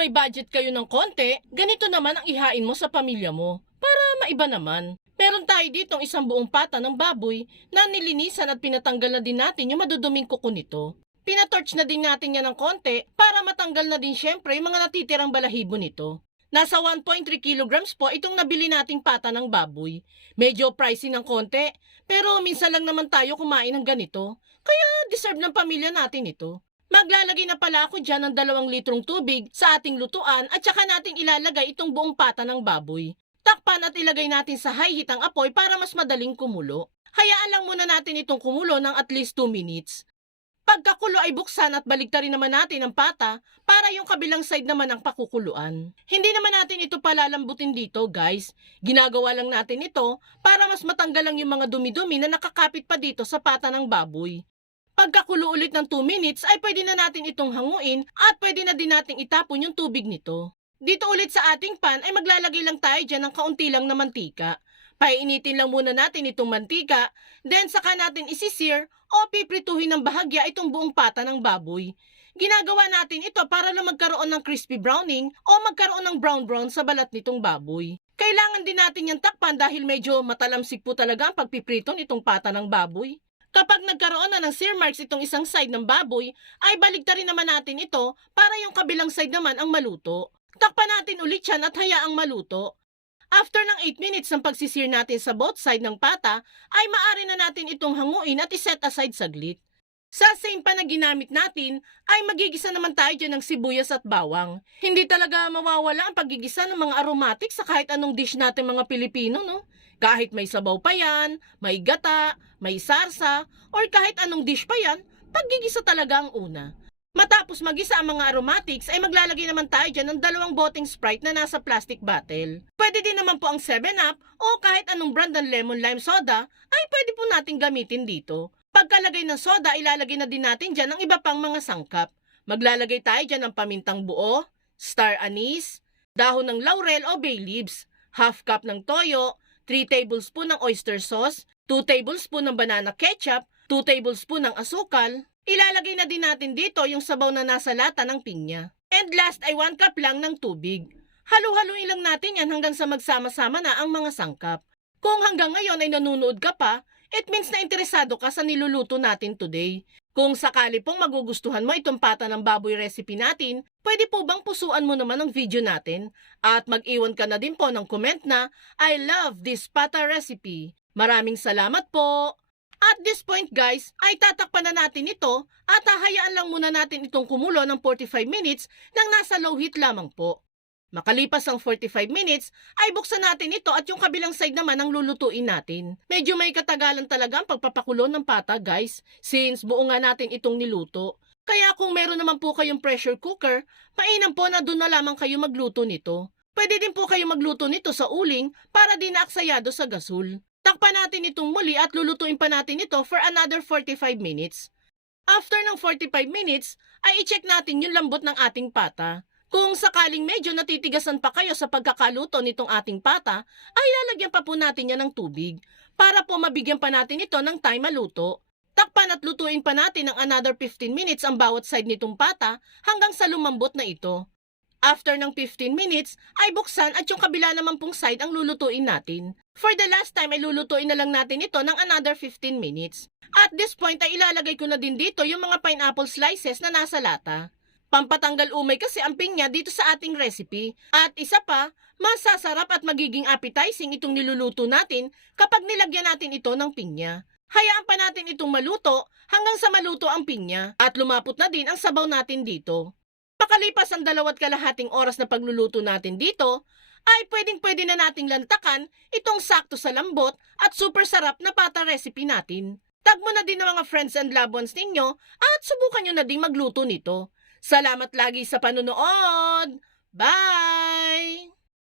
may budget kayo ng konti, ganito naman ang ihain mo sa pamilya mo. Para maiba naman. Meron tayo ditong isang buong pata ng baboy na nilinisan at pinatanggal na din natin yung maduduming kuko nito. Pinatorch na din natin yan ng konti para matanggal na din syempre yung mga natitirang balahibo nito. Nasa 1.3 kilograms po itong nabili nating pata ng baboy. Medyo pricey ng konti, pero minsan lang naman tayo kumain ng ganito. Kaya deserve ng pamilya natin ito. Maglalagay na pala ako dyan ng dalawang litrong tubig sa ating lutuan at saka nating ilalagay itong buong pata ng baboy. Takpan at ilagay natin sa high heat ang apoy para mas madaling kumulo. Hayaan lang muna natin itong kumulo ng at least 2 minutes. Pagkakulo ay buksan at baligtarin naman natin ang pata para yung kabilang side naman ang pakukuluan. Hindi naman natin ito palalambutin dito guys. Ginagawa lang natin ito para mas matanggal lang yung mga dumi-dumi na nakakapit pa dito sa pata ng baboy. Pagkakulo ulit ng 2 minutes ay pwede na natin itong hanguin at pwede na din nating itapon yung tubig nito. Dito ulit sa ating pan ay maglalagay lang tayo dyan ng kaunti lang na mantika. Painitin lang muna natin itong mantika, then saka natin isisir o piprituhin ng bahagya itong buong pata ng baboy. Ginagawa natin ito para lang magkaroon ng crispy browning o magkaroon ng brown-brown sa balat nitong baboy. Kailangan din natin yung takpan dahil medyo matalamsik po talaga ang pagpiprito nitong pata ng baboy. Kapag nagkaroon na ng sear marks itong isang side ng baboy, ay baligtarin naman natin ito para yung kabilang side naman ang maluto. Takpan natin ulit yan at hayaang maluto. After ng 8 minutes ng pagsisir natin sa both side ng pata, ay maari na natin itong hanguin at iset aside saglit. Sa same pan na ginamit natin, ay magigisa naman tayo dyan ng sibuyas at bawang. Hindi talaga mawawala ang pagigisa ng mga aromatic sa kahit anong dish natin mga Pilipino, no? Kahit may sabaw pa yan, may gata, may sarsa, or kahit anong dish pa yan, paggigisa talaga ang una. Matapos magisa ang mga aromatics ay maglalagay naman tayo dyan ng dalawang boteng Sprite na nasa plastic bottle. Pwede din naman po ang 7-Up o kahit anong brand ng lemon lime soda ay pwede po natin gamitin dito. Pagkalagay ng soda, ilalagay na din natin dyan ang iba pang mga sangkap. Maglalagay tayo dyan ng pamintang buo, star anise, dahon ng laurel o bay leaves, half cup ng toyo, 3 tablespoon ng oyster sauce, 2 tablespoon ng banana ketchup, 2 tablespoon ng asukal, Ilalagay na din natin dito yung sabaw na nasa lata ng pinya. And last ay 1 cup lang ng tubig. Halu-haluin lang natin yan hanggang sa magsama-sama na ang mga sangkap. Kung hanggang ngayon ay nanonood ka pa, it means na interesado ka sa niluluto natin today. Kung sakali pong magugustuhan mo itong pata ng baboy recipe natin, pwede po bang pusuan mo naman ang video natin? At mag-iwan ka na din po ng comment na, I love this pata recipe. Maraming salamat po! At this point guys, ay tatakpan na natin ito at hahayaan lang muna natin itong kumulo ng 45 minutes nang nasa low heat lamang po. Makalipas ang 45 minutes, ay buksan natin ito at yung kabilang side naman ang lulutuin natin. Medyo may katagalan talaga ang pagpapakulo ng pata guys, since buo nga natin itong niluto. Kaya kung meron naman po kayong pressure cooker, mainam po na doon na lamang kayo magluto nito. Pwede din po kayo magluto nito sa uling para din naaksayado sa gasol. Takpan natin itong muli at lulutuin pa natin ito for another 45 minutes. After ng 45 minutes, ay i-check natin yung lambot ng ating pata. Kung sakaling medyo natitigasan pa kayo sa pagkakaluto nitong ating pata, ay lalagyan pa po natin yan ng tubig para po mabigyan pa natin ito ng time maluto. Takpan at lutuin pa natin ng another 15 minutes ang bawat side nitong pata hanggang sa lumambot na ito. After ng 15 minutes, ay buksan at yung kabila naman pong side ang lulutuin natin. For the last time ay lulutuin na lang natin ito ng another 15 minutes. At this point ay ilalagay ko na din dito yung mga pineapple slices na nasa lata. Pampatanggal umay kasi ang pinya dito sa ating recipe. At isa pa, masasarap at magiging appetizing itong niluluto natin kapag nilagyan natin ito ng pinya. Hayaan pa natin itong maluto hanggang sa maluto ang pinya at lumapot na din ang sabaw natin dito. Pakalipas ang dalawat kalahating oras na pagluluto natin dito, ay pwedeng pwede na nating lantakan itong sakto sa lambot at super sarap na pata recipe natin. Tag mo na din ng mga friends and loved ones ninyo at subukan nyo na din magluto nito. Salamat lagi sa panonood! Bye!